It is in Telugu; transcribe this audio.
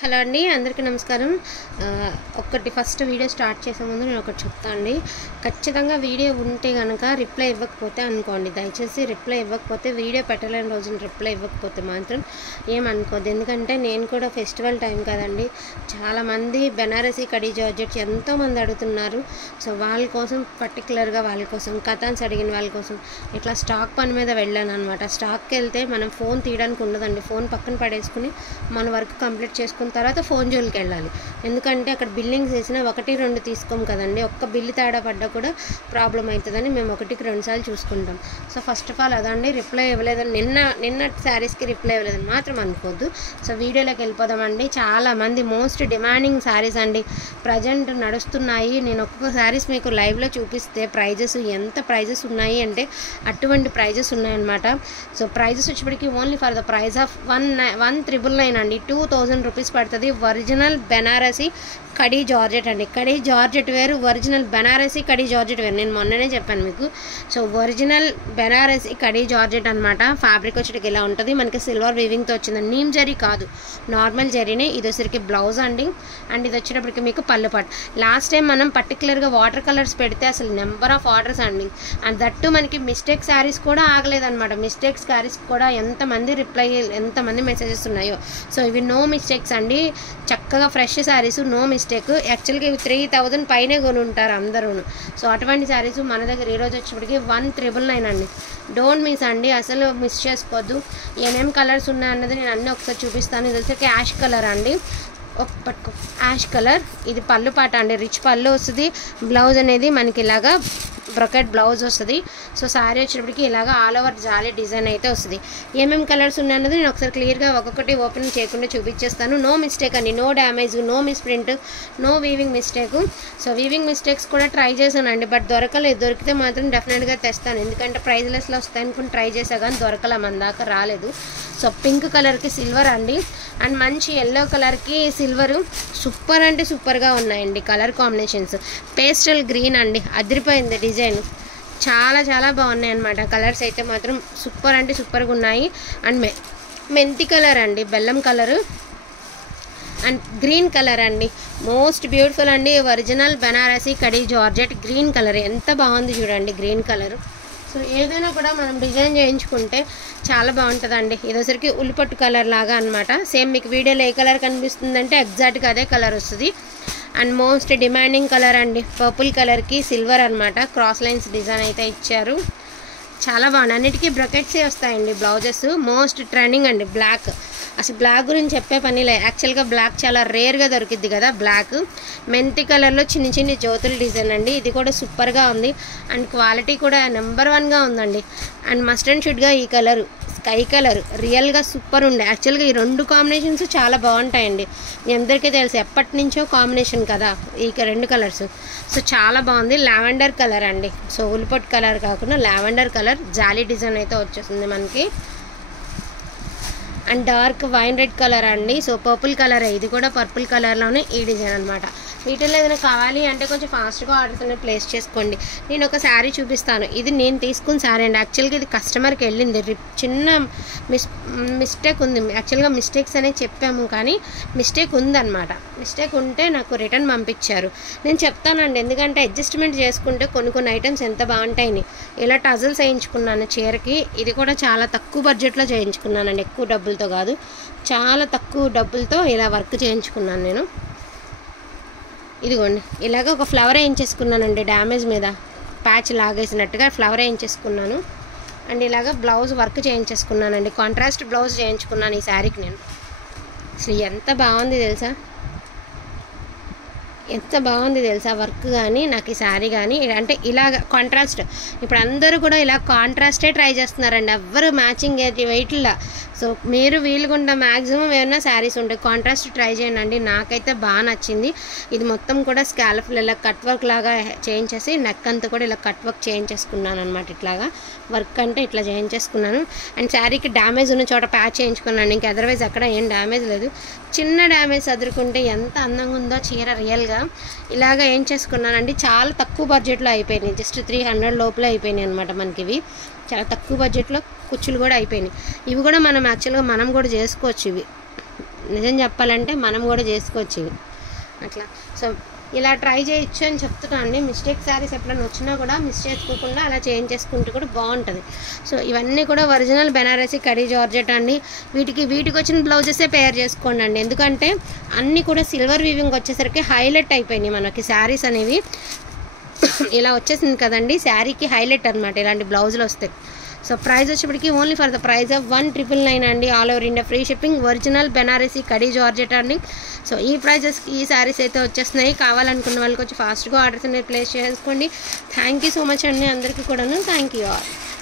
హలో అండి, అందరికీ నమస్కారం. ఫస్ట్ వీడియో స్టార్ట్ చేసే ముందు నేను ఒకటి చెప్తాను అండి. ఖచ్చితంగా వీడియో ఉంటే కనుక రిప్లై ఇవ్వకపోతే అనుకోండి, దయచేసి రిప్లై ఇవ్వకపోతే, వీడియో పెట్టలేని రోజున రిప్లై ఇవ్వకపోతే మాత్రం ఏమనుకోద్దు. ఎందుకంటే నేను కూడా ఫెస్టివల్ టైం కదండి, చాలామంది బెనారసీ కడీ జార్జెట్స్ ఎంతోమంది అడుగుతున్నారు. సో వాళ్ళ కోసం పర్టికులర్గా వాళ్ళ కోసం కథాన్స్ అడిగిన వాళ్ళ కోసం ఇట్లా స్టాక్ పని మీద వెళ్ళాను అనమాట. స్టాక్కి వెళ్తే మనం ఫోన్ తీయడానికి ఉండదండి, ఫోన్ పక్కన పడేసుకుని మన వర్క్ కంప్లీట్ చేసుకుని తర్వాత ఫోన్ జోలికి వెళ్ళాలి. ఎందుకంటే అక్కడ బిల్లింగ్స్ వేసినా 1-2 తీసుకోము కదండి, ఒక్క బిల్లు తేడా పడ్డా కూడా ప్రాబ్లం అవుతుందని మేము 1-2 సార్లు చూసుకుంటాం. సో ఫస్ట్ ఆఫ్ ఆల్ అదండి, రిప్లై ఇవ్వలేదని నిన్న శారీస్కి రిప్లై ఇవ్వలేదని మాత్రం అనుకోవద్దు. సో వీడియోలోకి వెళ్ళిపోదామండి. చాలామంది మోస్ట్ డిమాండింగ్ శారీస్ అండి ప్రజెంట్ నడుస్తున్నాయి. నేను ఒక్కొక్క శారీస్ మీకు లైవ్లో చూపిస్తే ఎంత ప్రైజెస్ ఉన్నాయి అంటే అటువంటి ప్రైజెస్ ఉన్నాయన్నమాట. సో ప్రైజెస్ వచ్చేప్పటికి only for the prize of 1,999 అండి, 2,000 రూపీస్ పడుతుంది. ఒరిజినల్ బెనారసీ కడీ జార్జెట్ అండి. కడీ జార్జెట్ వేరు, ఒరిజినల్ బెనారసీ కడీ జార్జెట్ వేరు. నేను మొన్ననే చెప్పాను మీకు. So original Banarasi khadi georgette అనమాట. ఫ్యాబ్రిక్ వచ్చేటికి ఇలా ఉంటుంది, మనకి సిల్వర్ వీవింగ్తో వచ్చిందండి. నీమ్ జరీ కాదు, నార్మల్ జరీనే. ఇది వచ్చరికి బ్లౌజ్ అండి, అండ్ ఇది వచ్చేటప్పటికి మీకు పళ్ళు పాటు. లాస్ట్ టైం మనం పర్టికులర్గా వాటర్ కలర్స్ పెడితే అసలు నెంబర్ ఆఫ్ ఆర్డర్స్ అండి, అండ్ దట్టు మనకి మిస్టేక్ శారీస్ కూడా ఆగలేదన్నమాట. మిస్టేక్ శారీస్ కూడా ఎంతమంది మెసేజెస్ ఉన్నాయో. సో ఇవి నో మిస్టేక్స్ అండి, చక్కగా ఫ్రెష్ శారీస్, నో మిస్టేక్. యాక్చువల్గా ఇవి 3,000 పైనే కొని ఉంటారు అందరూ. సో అటువంటి శారీస్ మన దగ్గర ఈరోజు వచ్చేప్పటికి 1,999 అండి. డోంట్ మిస్ అండి, అసలు మిస్ చేసుకోవద్దు. ఏమేమి కలర్స్ ఉన్నాయన్నది నేను అన్నీ ఒకసారి చూపిస్తాను. ఇది వచ్చేసి యాష్ కలర్ అండి, పట్టుకో, యాష్ కలర్. ఇది పళ్ళు పాట అండి, రిచ్ పళ్ళు వస్తుంది. బ్లౌజ్ అనేది మనకి ఇలాగా బ్రొకెట్ బ్లౌజ్ వస్తుంది. సో శారీ వచ్చేటప్పటికి ఇలాగా ఆల్ ఓవర్ జాలీ డిజైన్ అయితే వస్తుంది. ఏమేమి కలర్స్ ఉన్నాయన్నది నేను ఒకసారి క్లియర్గా ఒక్కొక్కటి ఓపెన్ చేయకుండా చూపించేస్తాను. నో మిస్టేక్ అండి, no damage, no misprint, no weaving mistake. So weaving mistakes కూడా ట్రై చేశానండి, బట్ దొరకలేదు. దొరికితే మాత్రం డెఫినెట్గా తెస్తాను, ఎందుకంటే ప్రైజ్లెస్లో వస్తాయి అనుకుని ట్రై చేసా కానీ దొరకలే, మన దాకా రాలేదు. సో పింక్ కలర్కి సిల్వర్ అండి, అండ్ మంచి ఎల్లో కలర్కి సిల్వరు. సూపర్ అంటే సూపర్గా ఉన్నాయండి కలర్ కాంబినేషన్స్. పేస్టల్ గ్రీన్ అండి, అదిరిపోయింది డిజైన్, చాలా చాలా బాగున్నాయి అన్నమాట. కలర్స్ అయితే మాత్రం సూపర్ అంటే సూపర్గా ఉన్నాయి. అండ్ మెంతి కలర్ అండి, బెల్లం కలరు, అండ్ గ్రీన్ కలర్ అండి, మోస్ట్ బ్యూటిఫుల్ అండి. Original Banarasi khadi georgette green colour ఎంత బాగుంది చూడండి, గ్రీన్ కలరు. సో ఏదైనా కూడా మనం డిజైన్ చేయించుకుంటే చాలా బాగుంటుందండి. ఇదోసరికి ఉల్లిపట్టు కలర్ లాగా అనమాట. సేమ్ మీకు వీడియోలో ఏ కలర్ కనిపిస్తుందంటే ఎగ్జాక్ట్గా అదే కలర్ వస్తుంది. అండ్ మోస్ట్ డిమాండింగ్ కలర్ అండి, పర్పుల్ కలర్కి సిల్వర్ అనమాట. క్రాస్ లైన్స్ డిజైన్ అయితే ఇచ్చారు, చాలా బాగుంది. అన్నిటికీ బ్రకెట్సే వస్తాయండి బ్లౌజెస్. మోస్ట్ ట్రెండింగ్ అండి బ్లాక్. అసలు బ్లాక్ గురించి చెప్పే పని లేదు, యాక్చువల్గా బ్లాక్ చాలా రేర్గా దొరికిద్ది కదా. బ్లాక్ మెంతి కలర్లో చిన్ని జ్యోతుల డిజైన్ అండి, ఇది కూడా సూపర్గా ఉంది. అండ్ క్వాలిటీ కూడా నెంబర్ 1గా ఉందండి. అండ్ మస్ట్ అండ్ షుడ్గా ఈ కలరు స్కై కలర్ రియల్గా సూపర్ ఉండే. యాక్చువల్గా ఈ 2 కాంబినేషన్స్ చాలా బాగుంటాయండి, మీ అందరికీ తెలుసు, ఎప్పటి నుంచో కాంబినేషన్ కదా ఈ 2 కలర్స్. సో చాలా బాగుంది. లావెండర్ కలర్ అండి, సో ఉల్లిపొట్టు కలర్ కాకుండా లావెండర్ కలర్ జాలీ డిజైన్ అయితే వచ్చేస్తుంది మనకి. And dark wine red colour అండి, సో పర్పుల్ కలర్, ఇది కూడా పర్పుల్ కలర్లోనే ఈ డిజైన్ అనమాట. వీటిల్లో ఏదైనా కావాలి అంటే కొంచెం ఫాస్ట్గా ఆర్డర్స్ అనేది ప్లేస్ చేసుకోండి. నేను ఒక శారీ చూపిస్తాను, ఇది నేను తీసుకున్న శారీ అండి. యాక్చువల్గా ఇది కస్టమర్కి వెళ్ళింది, చిన్న మిస్టేక్ ఉంది. యాక్చువల్గా మిస్టేక్స్ అనేది చెప్పాము కానీ మిస్టేక్ ఉందన్నమాట. మిస్టేక్ ఉంటే నాకు రిటర్న్ పంపించారు. నేను చెప్తానండి, ఎందుకంటే అడ్జస్ట్మెంట్ చేసుకుంటే కొన్ని ఐటమ్స్ ఎంత బాగుంటాయని. ఇలా టజల్స్ వేయించుకున్నాను చీరకి, ఇది కూడా చాలా తక్కువ బడ్జెట్లో చేయించుకున్నానండి, ఎక్కువ డబ్బులతో కాదు, చాలా తక్కువ డబ్బులతో ఇలా వర్క్ చేయించుకున్నాను నేను. ఇదిగోండి ఇలాగ ఒక ఫ్లవర్ వేయించేసుకున్నానండి, డ్యామేజ్ మీద ప్యాచ్ లాగేసినట్టుగా ఫ్లవర్ వేయించేసుకున్నాను. అండ్ ఇలాగ బ్లౌజ్ వర్క్ చేయించేసుకున్నానండి, కాంట్రాస్ట్ బ్లౌజ్ చేయించుకున్నాను ఈ శారీకి నేను. అసలు ఎంత బాగుంది తెలుసా, ఎంత బాగుంది తెలుసా వర్క్ కానీ, నాకు ఈ శారీ కానీ. అంటే ఇలాగ కాంట్రాస్ట్, ఇప్పుడు అందరూ కూడా ఇలా కాంట్రాస్టే ట్రై చేస్తున్నారండి, ఎవ్వరు మ్యాచింగ్ వెయిట్లా. సో మీరు వీలుగుండా మ్యాక్సిమం ఏమైనా శారీస్ ఉంటాయి, కాంట్రాస్ట్ ట్రై చేయండి అండి. నాకైతే బాగా నచ్చింది. ఇది మొత్తం కూడా స్కాల్ఫ్లో ఇలా కట్ వర్క్ లాగా చేయించేసి నెక్ అంతా కూడా ఇలా కట్ వర్క్ చేయించేసుకున్నాను అనమాట. ఇట్లాగా వర్క్ అంటే ఇట్లా చేయించేసుకున్నాను. అండ్ శారీకి డ్యామేజ్ ఉన్న చోట ప్యాచ్ చేయించుకున్నాను, ఇంకా అదర్వైజ్ అక్కడ ఏం డ్యామేజ్ లేదు. చిన్న డ్యామేజ్ చదువుకుంటే ఎంత అందంగా ఉందో చీర రియల్గా. ఇలాగ ఏం చేసుకున్నానండి, చాలా తక్కువ బడ్జెట్లో అయిపోయినాయి, జస్ట్ 300 లోపల అయిపోయినాయి అనమాట మనకి. ఇవి చాలా తక్కువ బడ్జెట్లో కుచ్చులు కూడా అయిపోయినాయి. ఇవి కూడా మనం యాక్చువల్గా మనం కూడా చేసుకోవచ్చు. ఇవి నిజం చెప్పాలంటే మనం కూడా చేసుకోవచ్చు అట్లా. సో ఇలా ట్రై చేయొచ్చు అని చెప్తున్నా అండి. మిస్టేక్ శారీస్ ఎప్పుడైనా వచ్చినా కూడా మిస్ చేసుకోకుండా అలా చేంజ్ చేసుకుంటూ కూడా బాగుంటుంది. సో ఇవన్నీ కూడా ఒరిజినల్ బెనారసీ కడీ జార్జెట్ అండి. వీటికి వచ్చిన బ్లౌజెసే పేర్ చేసుకోండి అండి. ఎందుకంటే అన్నీ కూడా సిల్వర్ వీవింగ్ వచ్చేసరికి హైలైట్ అయిపోయినాయి మనకి శారీస్ అనేవి. ఇలా వచ్చేసింది కదండి శారీకి హైలైట్ అనమాట ఇలాంటి బ్లౌజులు వస్తాయి. సో ప్రైస్ వచ్చేప్పటికి only for the price of 1999 అండి. All over India free shipping. Original Banarasi khadi georgette అండి. సో ఈ ప్రైజెస్కి ఈ శారీస్ అయితే వచ్చేస్తున్నాయి. కావాలనుకున్న వాళ్ళకి వచ్చి ఫాస్ట్గా ఆర్డర్స్ అనేది ప్లేస్ చేసుకోండి. థ్యాంక్ యూ సో మచ్ అండి అందరికీ కూడాను. Thank you all.